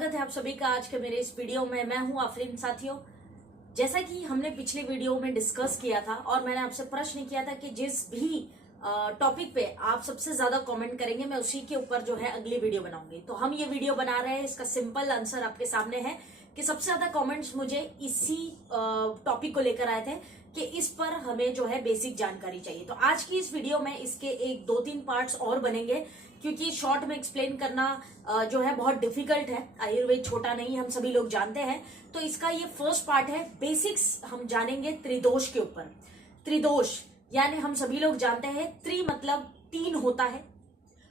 स्वागत है आप सभी का आज के मेरे इस वीडियो में। मैं हूं आफरीन। साथियों, जैसा कि हमने पिछले वीडियो में डिस्कस किया था और मैंने आपसे प्रश्न किया था कि जिस भी टॉपिक पे आप सबसे ज्यादा कमेंट करेंगे मैं उसी के ऊपर जो है अगली वीडियो बनाऊंगी। तो हम ये वीडियो बना रहे हैं। इसका सिंपल आंसर आपके सामने है कि सबसे ज्यादा कमेंट्स मुझे इसी टॉपिक को लेकर आए थे कि इस पर हमें जो है बेसिक जानकारी चाहिए। तो आज की इस वीडियो में इसके एक दो तीन पार्ट्स और बनेंगे, क्योंकि शॉर्ट में एक्सप्लेन करना जो है बहुत डिफिकल्ट है। आयुर्वेद छोटा नहीं, हम सभी लोग जानते हैं। तो इसका ये फर्स्ट पार्ट है, बेसिक्स हम जानेंगे त्रिदोष के ऊपर। त्रिदोष यानी हम सभी लोग जानते हैं त्रि मतलब तीन होता है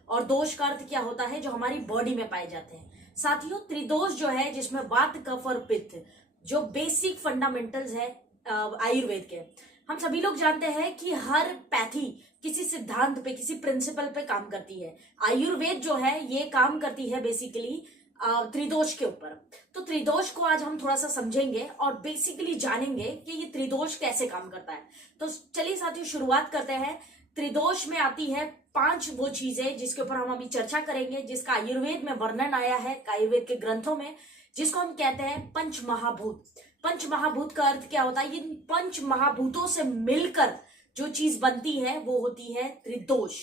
और दोष का अर्थ क्या होता है, जो हमारी बॉडी में पाए जाते हैं। साथियों, त्रिदोष जो है जिसमें वात, कफ और पित्त, जो बेसिक फंडामेंटल्स है आयुर्वेद के, हम सभी लोग जानते हैं कि हर पैथी किसी सिद्धांत पे, किसी प्रिंसिपल पे काम करती है। आयुर्वेद जो है ये काम करती है बेसिकली त्रिदोष के ऊपर। तो त्रिदोष को आज हम थोड़ा सा समझेंगे और बेसिकली जानेंगे कि ये त्रिदोष कैसे काम करता है। तो चलिए साथियों, शुरुआत करते हैं। त्रिदोष में आती है पांच वो चीजें जिसके ऊपर हम अभी चर्चा करेंगे, जिसका आयुर्वेद में वर्णन आया है, आयुर्वेद के ग्रंथों में, जिसको हम कहते हैं पंच महाभूत। पंच महाभूत का अर्थ क्या होता है? इन पंच महाभूतों से मिलकर जो चीज बनती है वो होती है त्रिदोष।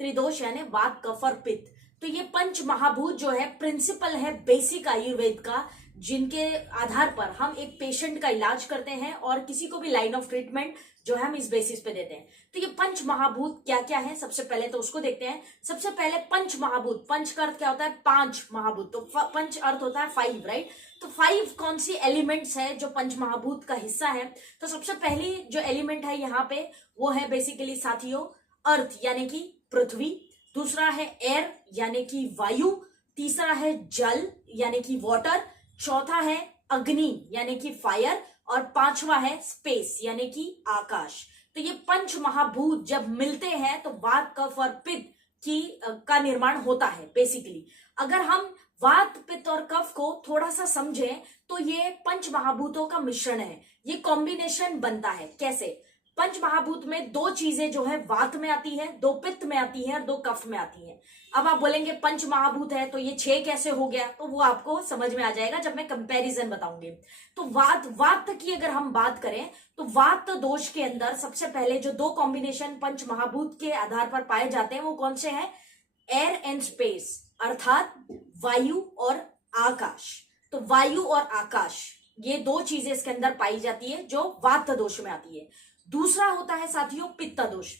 त्रिदोष यानी वात, कफ और पित्त। तो ये पंच महाभूत जो है प्रिंसिपल है बेसिक आयुर्वेद का, जिनके आधार पर हम एक पेशेंट का इलाज करते हैं और किसी को भी लाइन ऑफ ट्रीटमेंट जो है हम इस बेसिस पे देते हैं। तो ये पंच महाभूत क्या क्या है, सबसे पहले तो उसको देखते हैं। सबसे पहले पंच महाभूत। पंच का अर्थ क्या होता है? पांच महाभूत। तो पंच अर्थ होता है फाइव, राइट? तो फाइव कौन सी एलिमेंट्स है जो पंच महाभूत का हिस्सा है? तो सबसे पहली जो एलिमेंट है यहाँ पे वो है बेसिकली साथियों अर्थ यानी कि पृथ्वी। दूसरा है एयर यानी कि वायु। तीसरा है जल यानी कि वाटर। चौथा है अग्नि यानी कि फायर। और पांचवा है स्पेस यानी कि आकाश। तो ये पंच महाभूत जब मिलते हैं तो वात, कफ और पित्त का निर्माण होता है बेसिकली। अगर हम वात, पित्त और कफ को थोड़ा सा समझें तो ये पंच महाभूतों का मिश्रण है, ये कॉम्बिनेशन बनता है। कैसे? पंच महाभूत में दो चीजें जो है वात में आती है, दो पित्त में आती है और दो कफ में आती है। अब आप बोलेंगे पंच महाभूत है तो ये 6 कैसे हो गया? तो वो आपको समझ में आ जाएगा जब मैं कंपैरिजन बताऊंगी। तो वात की अगर हम बात करें तो वात दोष के अंदर सबसे पहले जो दो कॉम्बिनेशन पंच महाभूत के आधार पर पाए जाते हैं वो कौन से हैं? एयर एंड स्पेस, अर्थात वायु और आकाश। तो वायु और आकाश ये दो चीजें इसके अंदर पाई जाती है जो वात दोष में आती है। दूसरा होता है साथियों पित्ता दोष।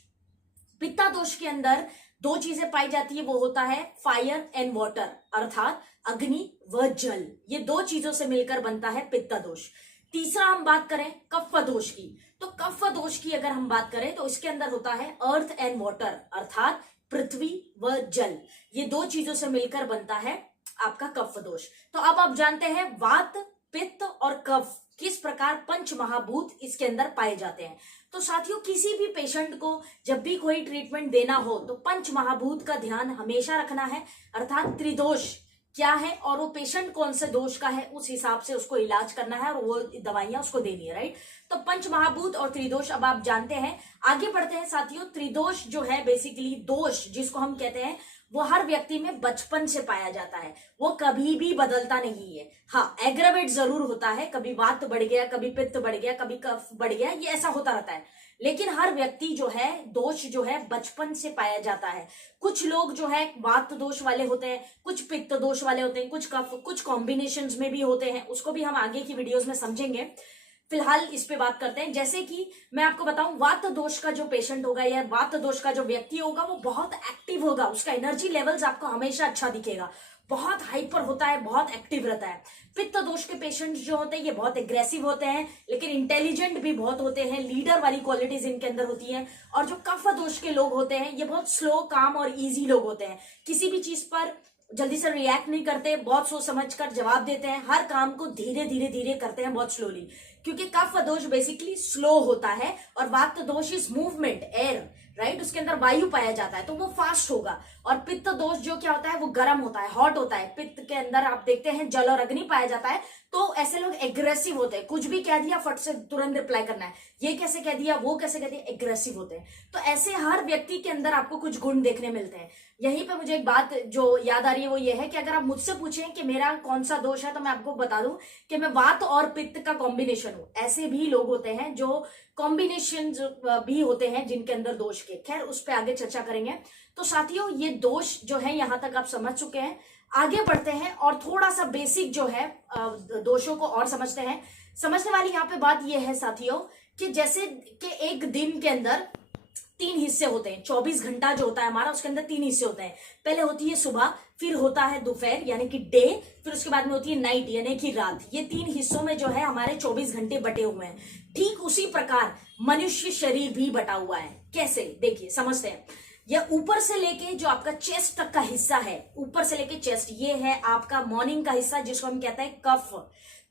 पित्ता दोष के अंदर दो चीजें पाई जाती है, वो होता है फायर एंड वाटर, अर्थात अग्नि व जल। ये दो चीजों से मिलकर बनता है पित्ता दोष। तीसरा हम बात करें कफ दोष की, तो कफ दोष की अगर हम बात करें तो इसके अंदर होता है अर्थ एंड वाटर, अर्थात पृथ्वी व जल। ये दो चीजों से मिलकर बनता है आपका कफ दोष। तो अब आप जानते हैं वात, पित्त और कफ किस प्रकार पंच महाभूत इसके अंदर पाए जाते हैं। तो साथियों, किसी भी पेशेंट को जब भी कोई ट्रीटमेंट देना हो तो पंच महाभूत का ध्यान हमेशा रखना है, अर्थात त्रिदोष क्या है और वो पेशेंट कौन से दोष का है उस हिसाब से उसको इलाज करना है और वो दवाइयां उसको देनी है, राइट? तो पंच महाभूत और त्रिदोष अब आप जानते हैं। आगे बढ़ते हैं साथियों। त्रिदोष जो है बेसिकली दोष जिसको हम कहते हैं वो हर व्यक्ति में बचपन से पाया जाता है, वो कभी भी बदलता नहीं है। हाँ, एग्रावेट जरूर होता है, कभी वात बढ़ गया, कभी पित्त बढ़ गया, कभी कफ बढ़ गया, ये ऐसा होता रहता है। लेकिन हर व्यक्ति जो है दोष जो है बचपन से पाया जाता है। कुछ लोग जो है वात दोष वाले होते हैं, कुछ पित्त दोष वाले होते हैं, कुछ कफ, कुछ कॉम्बिनेशंस में भी होते हैं, उसको भी हम आगे की वीडियोस में समझेंगे। फिलहाल इस पे बात करते हैं। जैसे कि मैं आपको बताऊं, वात दोष का जो पेशेंट होगा या वात दोष का जो व्यक्ति होगा वो बहुत एक्टिव होगा, उसका एनर्जी लेवल्स आपको हमेशा अच्छा दिखेगा, बहुत हाइपर होता है, बहुत एक्टिव रहता है। पित्त दोष के पेशेंट्स जो होते हैं ये बहुत एग्रेसिव होते हैं लेकिन इंटेलिजेंट भी बहुत होते हैं, लीडर वाली क्वालिटीज इनके अंदर होती है। और जो कफ दोष के लोग होते हैं ये बहुत स्लो, काम और इजी लोग होते हैं, किसी भी चीज पर जल्दी से रिएक्ट नहीं करते, बहुत सोच समझ कर जवाब देते हैं, हर काम को धीरे धीरे धीरे करते हैं, बहुत स्लोली, क्योंकि कफ दोष बेसिकली स्लो होता है और वात दोष इज मूवमेंट, एयर, राइट? उसके अंदर वायु पाया जाता है तो वो फास्ट होगा। और पित्त दोष जो क्या होता है वो गर्म होता है, हॉट होता है। पित्त के अंदर आप देखते हैं जल और अग्नि पाया जाता है तो ऐसे लोग एग्रेसिव होते हैं, कुछ भी कह दिया फट से तुरंत रिप्लाई करना है, ये कैसे कह दिया, वो कैसे कह दिया, एग्रेसिव होते हैं। तो ऐसे हर व्यक्ति के अंदर आपको कुछ गुण देखने मिलते हैं। यहीं पे मुझे एक बात जो याद आ रही है वो ये है कि अगर आप मुझसे पूछें कि मेरा कौन सा दोष है, तो मैं आपको बता दूं कि मैं वात और पित्त का कॉम्बिनेशन हूं। ऐसे भी लोग होते हैं जो कॉम्बिनेशन भी होते हैं जिनके अंदर दोष के, खैर उस पर आगे चर्चा करेंगे। तो साथियों ये दोष जो है यहाँ तक आप समझ चुके हैं। आगे बढ़ते हैं और थोड़ा सा बेसिक जो है दोषों को और समझते हैं। समझने वाली यहाँ पे बात ये है साथियों कि जैसे कि एक दिन के अंदर 3 हिस्से होते हैं। 24 घंटा जो होता है हमारा, उसके अंदर 3 हिस्से होते हैं। पहले होती है सुबह, फिर होता है दोपहर यानी कि डे, फिर उसके बाद में होती है नाइट यानी कि रात। ये 3 हिस्सों में जो है हमारे 24 घंटे बटे हुए हैं। ठीक उसी प्रकार मनुष्य शरीर भी बटा हुआ है। कैसे, देखिए समझते हैं। यह ऊपर से लेके जो आपका चेस्ट तक का हिस्सा है, ऊपर से लेके चेस्ट, ये है आपका मॉर्निंग का हिस्सा जिसको हम कहते हैं कफ।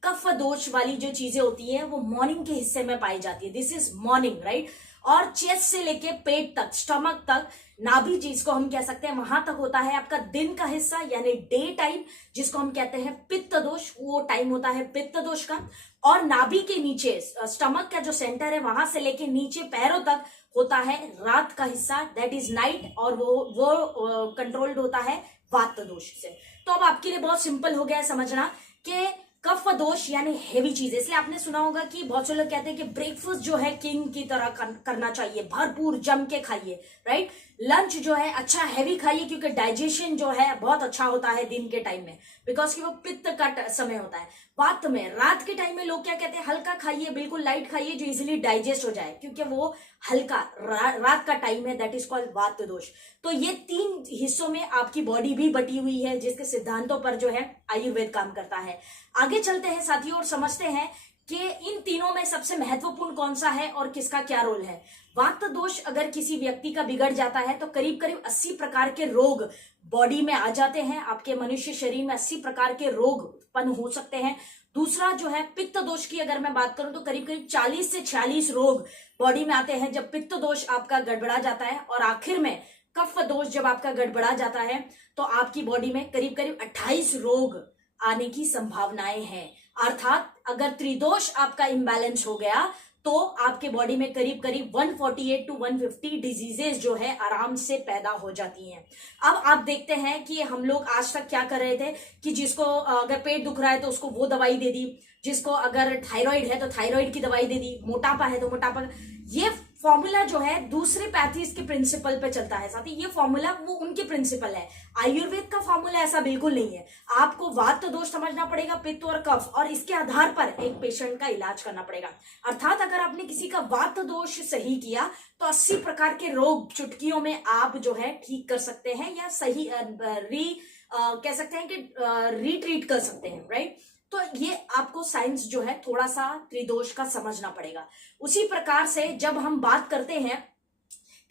कफ दोष वाली जो चीजें होती है वो मॉर्निंग के हिस्से में पाई जाती है। This is morning, right. और चेस्ट से लेके पेट तक, स्टमक तक, नाभि जिसको हम कह सकते हैं, वहां तक होता है आपका दिन का हिस्सा यानी डे टाइम, जिसको हम कहते हैं पित्त दोष। वो टाइम होता है पित्त दोष का। और नाभि के नीचे स्टमक का जो सेंटर है वहां से लेके नीचे पैरों तक होता है रात का हिस्सा, दैट इज नाइट। और वो कंट्रोल्ड होता है वात दोष से। तो अब आपके लिए बहुत सिंपल हो गया है समझना कि कफ दोष यानी हेवी चीज। इसलिए आपने सुना होगा कि बहुत से लोग कहते हैं कि ब्रेकफास्ट जो है किंग की तरह करना चाहिए, भरपूर जम के खाइए, राइट। लंच जो है अच्छा हैवी खाइए क्योंकि डाइजेशन जो है बहुत अच्छा होता है दिन के टाइम में, बिकॉज कि वो पित्त का समय होता है। बात में रात के टाइम में लोग क्या कहते हैं, हल्का खाइए, बिल्कुल लाइट खाइए जो इजिली डाइजेस्ट हो जाए, क्योंकि वो हल्का रात का टाइम है, दैट इज कॉल्ड वात दोष। तो ये 3 हिस्सों में आपकी बॉडी भी बटी हुई है, जिसके सिद्धांतों पर जो है आयुर्वेद काम करता है। आगे चलते हैं साथियों और समझते हैं कि इन तीनों में सबसे महत्वपूर्ण कौन सा है और किसका क्या रोल है। वात दोष अगर किसी व्यक्ति का बिगड़ जाता है तो करीब करीब 80 प्रकार के रोग बॉडी में आ जाते हैं। आपके मनुष्य शरीर में 80 प्रकार के रोग उत्पन्न हो सकते हैं। दूसरा जो है पित्त दोष की अगर मैं बात करूं तो करीब करीब 40 से 46 रोग बॉडी में आते हैं जब पित्त दोष आपका गड़बड़ा जाता है। और आखिर में कफ दोष जब आपका गड़बड़ा जाता है तो आपकी बॉडी में करीब करीब 28 रोग आने की संभावनाएं हैं। अर्थात अगर त्रिदोष आपका इम्बैलेंस हो गया तो आपके बॉडी में करीब करीब 148 to 150 डिजीजेस जो है आराम से पैदा हो जाती हैं। अब आप देखते हैं कि हम लोग आज तक क्या कर रहे थे कि जिसको अगर पेट दुख रहा है तो उसको वो दवाई दे दी, जिसको अगर थायराइड है तो थायराइड की दवाई दे दी, मोटापा है तो मोटापा। ये फॉर्मूला जो है दूसरे पैथीज के प्रिंसिपल पे चलता है साथी, ये फॉर्मूला वो उनके प्रिंसिपल है। आयुर्वेद का फॉर्मूला ऐसा बिल्कुल नहीं है। आपको वात दोष समझना पड़ेगा, पित्त और कफ, और इसके आधार पर एक पेशेंट का इलाज करना पड़ेगा। अर्थात अगर आपने किसी का वात दोष सही किया तो 80 प्रकार के रोग चुटकियों में आप जो है ठीक कर सकते हैं या सही कह सकते हैं कि रीट्रीट कर सकते हैं, राइट। तो ये आपको साइंस जो है थोड़ा सा त्रिदोष का समझना पड़ेगा। उसी प्रकार से जब हम बात करते हैं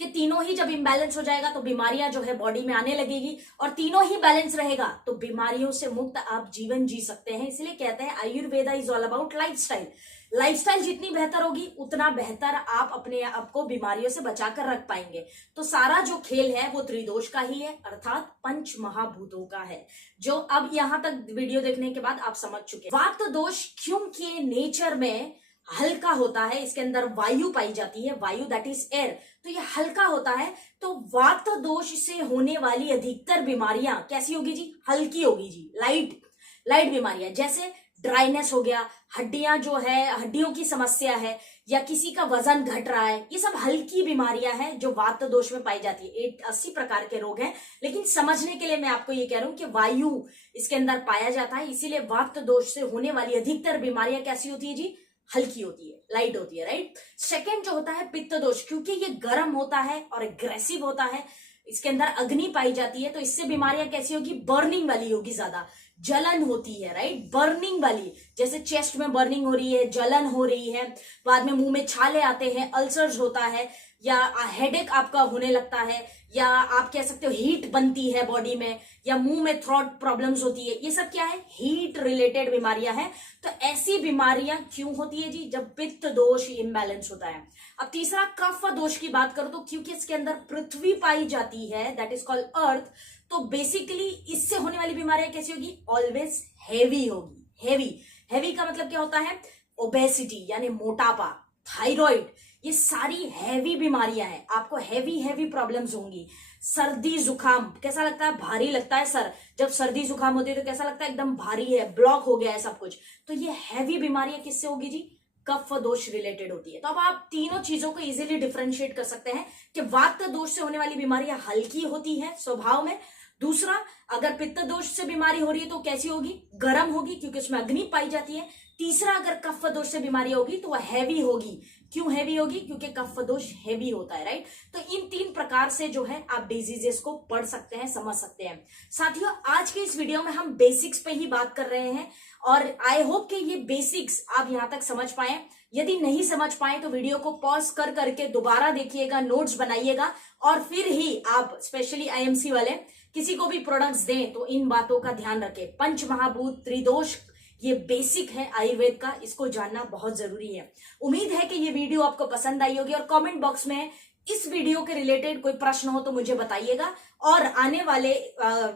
कि तीनों ही जब इम्बैलेंस हो जाएगा तो बीमारियां जो है बॉडी में आने लगेगी, और तीनों ही बैलेंस रहेगा तो बीमारियों से मुक्त आप जीवन जी सकते हैं। इसलिए कहते हैं Ayurveda is all about lifestyle. Lifestyle जितनी बेहतर होगी उतना बेहतर आप अपने आप को बीमारियों से बचाकर रख पाएंगे। तो सारा जो खेल है वो त्रिदोष का ही है, अर्थात पंच महाभूतों का है, जो अब यहां तक वीडियो देखने के बाद आप समझ चुके हैं। वात दोष क्योंकि नेचर में हल्का होता है, इसके अंदर वायु पाई जाती है, वायु दैट इज एयर, तो ये हल्का होता है। तो वात दोष से होने वाली अधिकतर बीमारियां कैसी होगी जी, हल्की होगी जी, लाइट बीमारियां, जैसे ड्राइनेस हो गया, हड्डियां जो है, हड्डियों की समस्या है, या किसी का वजन घट रहा है, ये सब हल्की बीमारियां हैं जो वात दोष में पाई जाती है। 80 प्रकार के रोग हैं, लेकिन समझने के लिए मैं आपको ये कह रहा हूं कि वायु इसके अंदर पाया जाता है, इसीलिए वात दोष से होने वाली अधिकतर बीमारियां कैसी होती है जी, हल्की होती है, लाइट होती है, राइट। सेकंड जो होता है पित्त दोष, क्योंकि ये गर्म होता है और एग्रेसिव होता है, इसके अंदर अग्नि पाई जाती है, तो इससे बीमारियां कैसी होगी, बर्निंग वाली होगी, ज्यादा जलन होती है, राइट, बर्निंग वाली, जैसे चेस्ट में बर्निंग हो रही है, जलन हो रही है, बाद में मुंह में छाले आते हैं, अल्सर्स होता है, या हेडेक आपका होने लगता है, या आप कह सकते हो हीट बनती है बॉडी में, या मुंह में थ्रोट प्रॉब्लम्स होती है, ये सब क्या है, हीट रिलेटेड बीमारियां हैं। तो ऐसी बीमारियां क्यों होती है जी, जब पित्त दोष इम्बैलेंस होता है। अब तीसरा कफ दोष की बात करो तो क्योंकि इसके अंदर पृथ्वी पाई जाती है, दैट इज कॉल्ड अर्थ, तो बेसिकली इससे होने वाली बीमारियां कैसी होगी, ऑलवेज हैवी होगी, हैवी। हैवी का मतलब क्या होता है? ओबेसिटी यानी मोटापा, थायराइड, ये सारी हैवी बीमारियां हैं। आपको हैवी प्रॉब्लम्स होंगी। सर्दी जुकाम, कैसा लगता है? भारी लगता है सर। जब सर्दी जुकाम होती है तो कैसा लगता है? एकदम भारी है, ब्लॉक हो गया है सब कुछ। तो ये हैवी बीमारियां किससे होगी जी? कफ दोष रिलेटेड होती है। तो अब आप तीनों चीजों को इजीली डिफरेंशिएट कर सकते हैं कि वात दोष से होने वाली बीमारियां हल्की होती है स्वभाव में। दूसरा, अगर पित्त दोष से बीमारी हो रही है तो कैसी होगी? गर्म होगी, क्योंकि उसमें अग्नि पाई जाती है। तीसरा, अगर कफ दोष से बीमारी होगी तो वह हैवी होगी। क्यों हैवी होगी? क्योंकि कफ दोष हैवी होता है, राइट। तो इन 3 प्रकार से जो है आप डिजीजेस को पढ़ सकते हैं, समझ सकते हैं। साथियों, आज के इस वीडियो में हम बेसिक्स पे ही बात कर रहे हैं और आई होप कि ये बेसिक्स आप यहां तक समझ पाए। यदि नहीं समझ पाए तो वीडियो को पॉज कर करके दोबारा देखिएगा, नोट्स बनाइएगा और फिर ही आप, स्पेशली आईएमसी वाले, किसी को भी प्रोडक्ट्स दें तो इन बातों का ध्यान रखें। पंच महाभूत, त्रिदोष, ये बेसिक है आयुर्वेद का, इसको जानना बहुत जरूरी है। उम्मीद है कि ये वीडियो आपको पसंद आई होगी और कमेंट बॉक्स में इस वीडियो के रिलेटेड कोई प्रश्न हो तो मुझे बताइएगा और आने वाले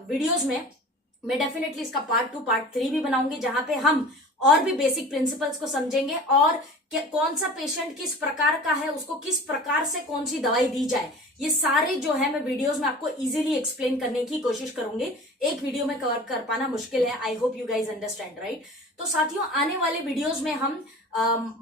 वीडियोस में मैं डेफिनेटली इसका पार्ट 2, पार्ट 3 भी बनाऊंगी, जहां पे हम और भी बेसिक प्रिंसिपल्स को समझेंगे और कौन सा पेशेंट किस प्रकार का है, उसको किस प्रकार से कौन सी दवाई दी जाए, ये सारे जो है मैं वीडियोस में आपको इजीली एक्सप्लेन करने की कोशिश करूंगी। एक वीडियो में कवर कर पाना मुश्किल है। I hope you guys understand, right. तो साथियों, आने वाले वीडियोस में हम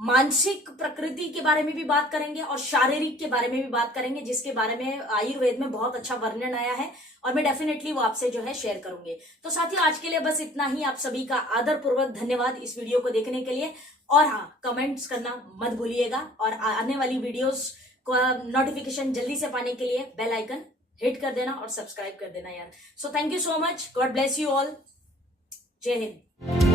मानसिक प्रकृति के बारे में भी बात करेंगे और शारीरिक के बारे में भी बात करेंगे, जिसके बारे में आयुर्वेद में बहुत अच्छा वर्णन आया है और मैं डेफिनेटली वो आपसे जो है शेयर करूंगी। तो साथियों, आज के लिए बस इतना ही। आप सभी का आदरपूर्वक धन्यवाद इस वीडियो को देखने के लिए। और हाँ, कमेंट्स करना मत भूलिएगा और आने वाली वीडियोस का नोटिफिकेशन जल्दी से पाने के लिए बेल आइकन हिट कर देना और सब्सक्राइब कर देना यार। So thank you so much. God bless you all. जय हिंद।